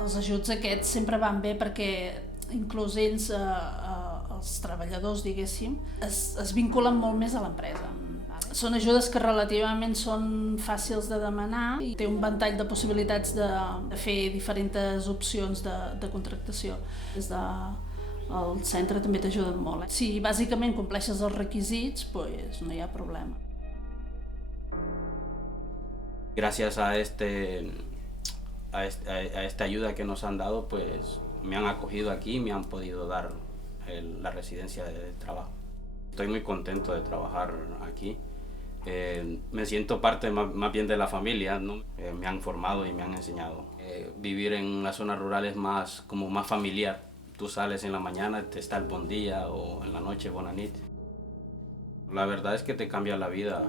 Els ajuts aquests sempre van bé perquè inclús ells, els treballadors, diguéssim, es vinculen molt més a l'empresa. Són ajudes que relativament són fàcils de demanar i té un ventall de possibilitats de fer diferents opcions de contractació. Des del centre també t'ajuden molt. Si bàsicament compleixes els requisits, pues no hi ha problema. Gracias a esta ayuda que nos han dado, pues me han acogido aquí y me han podido dar la residencia de trabajo. Estoy muy contento de trabajar aquí. Me siento parte más bien de la familia, ¿no? Me han formado y me han enseñado. Vivir en las zonas rurales es como más familiar. Tú sales en la mañana, te está el buen día, o en la noche, bona nit. La verdad es que te cambia la vida.